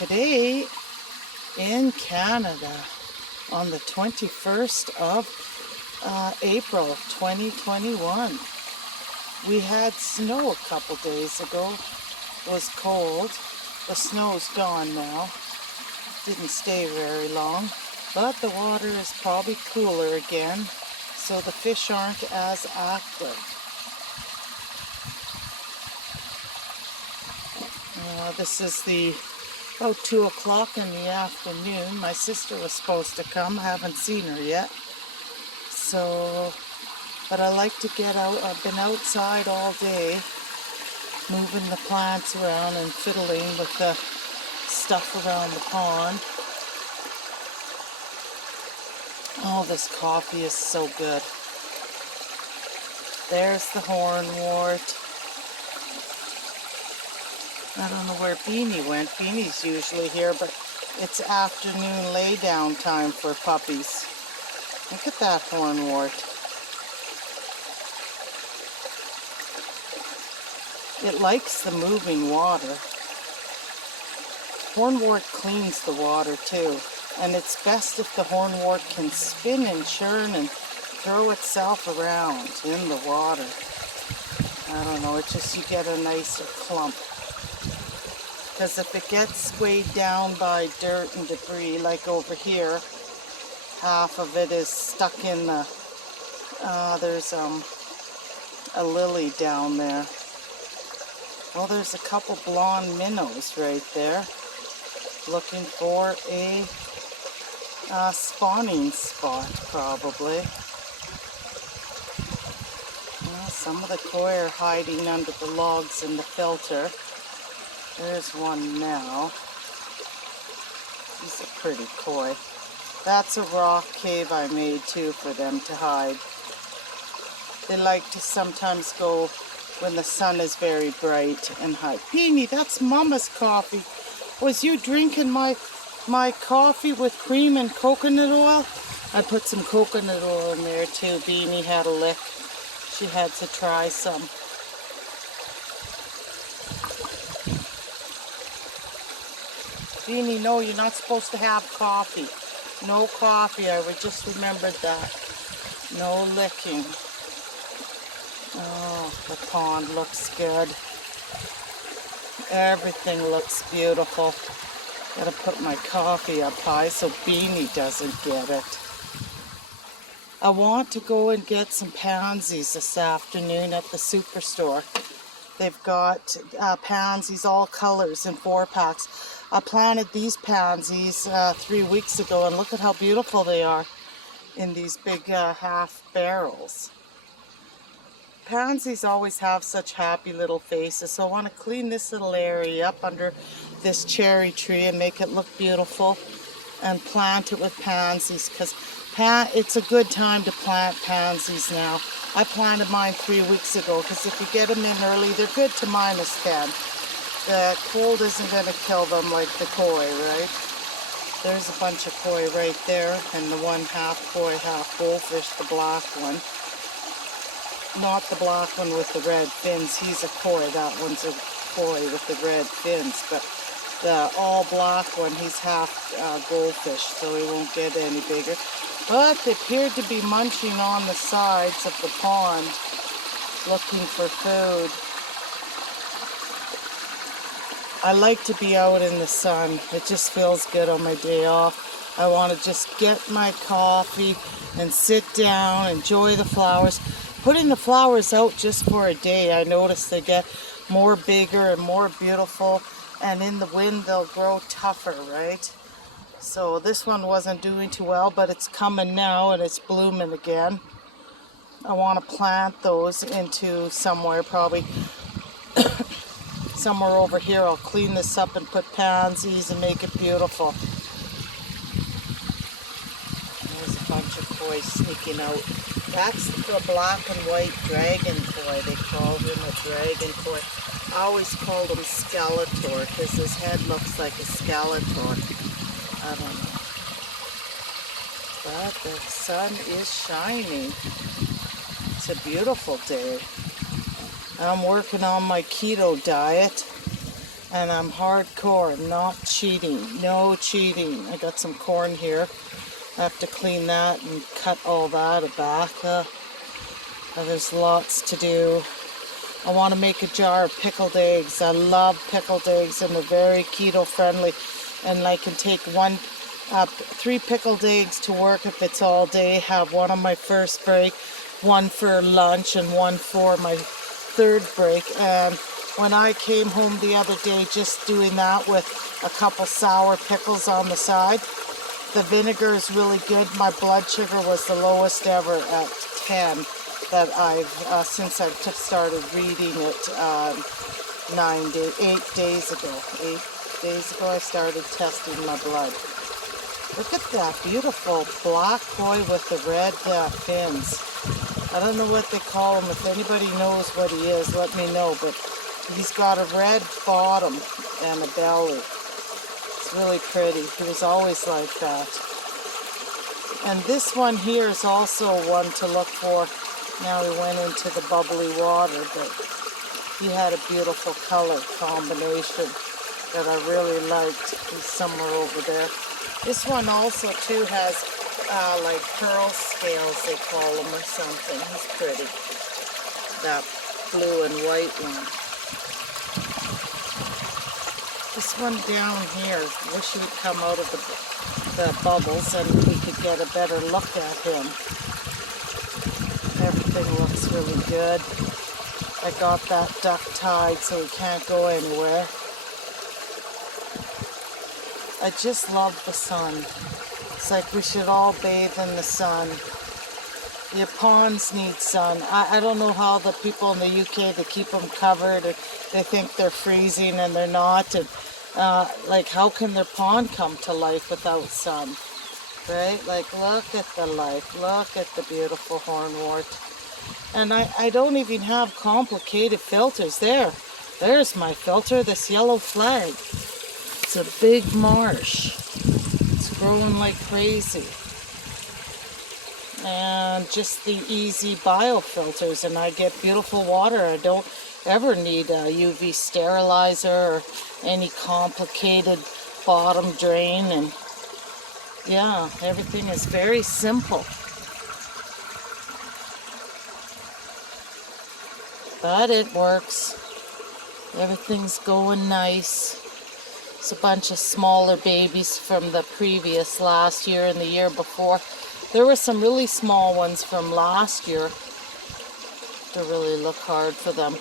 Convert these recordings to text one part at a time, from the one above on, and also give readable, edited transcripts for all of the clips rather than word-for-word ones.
today in Canada on the 21st of April 2021. We had snow a couple days ago. It was cold. The snow's gone now. Didn't stay very long, but the water is probably cooler again, so the fish aren't as active. This is about 2 o'clock in the afternoon. My sister was supposed to come. I haven't seen her yet. But I like to get out. I've been outside all day, moving the plants around and fiddling with the stuff around the pond. Oh, this coffee is so good. There's the hornwort. I don't know where Beanie went. Beanie's usually here, but it's afternoon lay down time for puppies. Look at that hornwort. It likes the moving water. Hornwort cleans the water too, and it's best if the hornwort can spin and churn and throw itself around in the water. I don't know, it's just you get a nicer clump. Because if it gets weighed down by dirt and debris, like over here, half of it is stuck in the, there's a lily down there. Well, there's a couple blonde minnows right there, looking for a spawning spot, probably. Well, some of the koi are hiding under the logs in the filter. There's one now. He's a pretty koi. That's a rock cave I made too for them to hide. They like to sometimes go when the sun is very bright and hide. Beanie, that's Mama's coffee. Was you drinking my coffee with cream and coconut oil? I put some coconut oil in there too. Beanie had a lick. She had to try some. Beanie, no, you're not supposed to have coffee. No coffee, I would just remembered that. No licking. Oh, the pond looks good. Everything looks beautiful. Gotta put my coffee up high so Beanie doesn't get it. I want to go and get some pansies this afternoon at the superstore. They've got pansies, all colors in 4-packs. I planted these pansies 3 weeks ago, and look at how beautiful they are in these big half barrels. Pansies always have such happy little faces, so I want to clean this little area up under this cherry tree and make it look beautiful and plant it with pansies, because it's a good time to plant pansies now. I planted mine 3 weeks ago because if you get them in early, they're good to -10. The cold isn't going to kill them like the koi, right? There's a bunch of koi right there, and the one half koi, half goldfish, the black one. Not the black one with the red fins, he's a koi. That one's a koi with the red fins, but the all black one, he's half goldfish, so he won't get any bigger. But they appeared to be munching on the sides of the pond, looking for food. I like to be out in the sun. It just feels good on my day off. I want to just get my coffee and sit down, enjoy the flowers. Putting the flowers out just for a day, I notice they get more bigger and more beautiful, and in the wind they'll grow tougher, right? So this one wasn't doing too well, but it's coming now and it's blooming again. I want to plant those into somewhere, probably somewhere over here. I'll clean this up and put pansies and make it beautiful. There's a bunch of koi sneaking out. That's the black and white dragon koi. They call him a dragon koi. I always called him Skeletor because his head looks like a Skeletor. I don't know. But the sun is shining. It's a beautiful day. I'm working on my keto diet. And I'm hardcore, not cheating, no cheating. I got some corn here. I have to clean that and cut all that back. There's lots to do. I want to make a jar of pickled eggs. I love pickled eggs and they're very keto friendly. And I can take 3 pickled eggs to work if it's all day. Have one on my first break, one for lunch, and one for my third break. And when I came home the other day, just doing that with a couple sour pickles on the side, the vinegar is really good. My blood sugar was the lowest ever at 10 that I've, since I've started reading it 8 days ago. 8 days ago I started testing my blood. Look at that beautiful black koi with the red fins. I don't know what they call him. If anybody knows what he is, let me know. But he's got a red bottom and a belly. It's really pretty. He was always like that. And this one here is also one to look for. Now he went into the bubbly water, but he had a beautiful color combination that I really liked. He's somewhere over there. This one also too has like pearl scales, they call them, or something. He's pretty. That blue and white one. This one down here, wish he'd come out of the bubbles and we could get a better look at him. Everything looks really good. I got that duck tied so he can't go anywhere. I just love the sun. It's like we should all bathe in the sun. Your ponds need sun. I don't know how the people in the UK, they keep them covered and they think they're freezing and they're not. And like, how can their pond come to life without sun? Right? Like, look at the life. Look at the beautiful hornwort. And I don't even have complicated filters. There's my filter, this yellow flag. It's a big marsh. It's growing like crazy. And just the easy biofilters, and I get beautiful water. I don't ever need a UV sterilizer or any complicated bottom drain, and yeah, everything is very simple. But it works. Everything's going nice. It's a bunch of smaller babies from the previous last year and the year before. There were some really small ones from last year. To really look hard for them.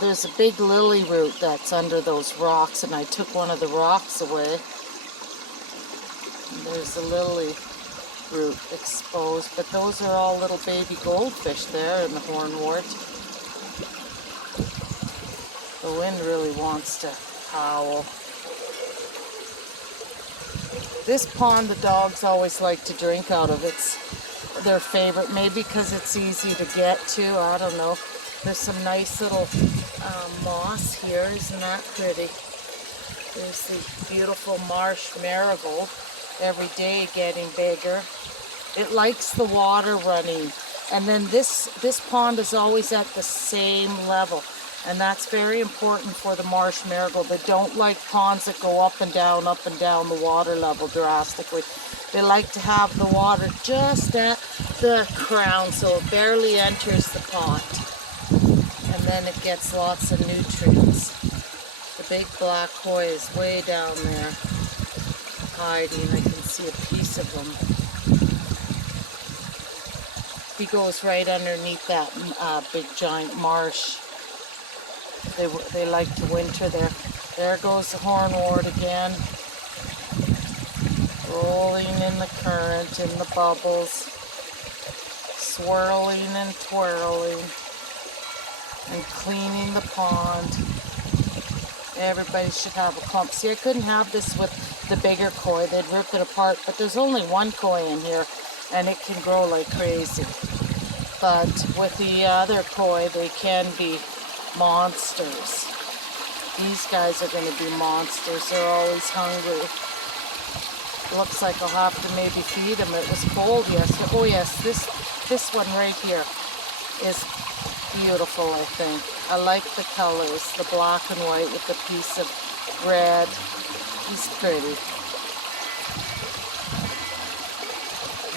There's a big lily root that's under those rocks, and I took one of the rocks away. And there's a lily root exposed, but those are all little baby goldfish there in the hornwort. The wind really wants to howl. This pond the dogs always like to drink out of. It's their favorite, maybe because it's easy to get to, I don't know. There's some nice little moss here, isn't that pretty? There's the beautiful marsh marigold, every day getting bigger. It likes the water running, and then this pond is always at the same level. And that's very important for the marsh marigold. They don't like ponds that go up and down the water level drastically. They like to have the water just at the crown so it barely enters the pot. And then it gets lots of nutrients. The big black koi is way down there hiding. I can see a piece of him. He goes right underneath that big giant marsh. They like to winter there. There goes the hornwort again. Rolling in the current, in the bubbles. Swirling and twirling. And cleaning the pond. Everybody should have a clump. See, I couldn't have this with the bigger koi. They'd rip it apart. But there's only one koi in here. And it can grow like crazy. But with the other koi, they can be monsters. These guys are going to be monsters. They're always hungry. Looks like I'll have to maybe feed them. It was cold yesterday. Oh yes, this one right here is beautiful, I think. I like the colors, the black and white with the piece of red. He's pretty.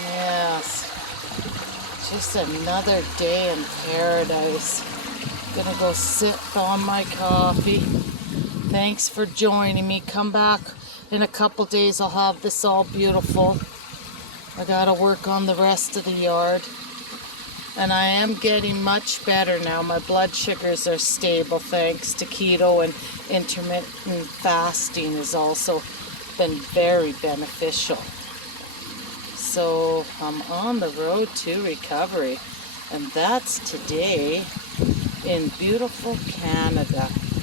Yes. Just another day in paradise. Gonna go sit on my coffee. Thanks for joining me. Come back in a couple days. I'll have this all beautiful. I gotta work on the rest of the yard. And I am getting much better now. My blood sugars are stable thanks to keto, and intermittent fasting has also been very beneficial. So I'm on the road to recovery. And that's today in beautiful Canada.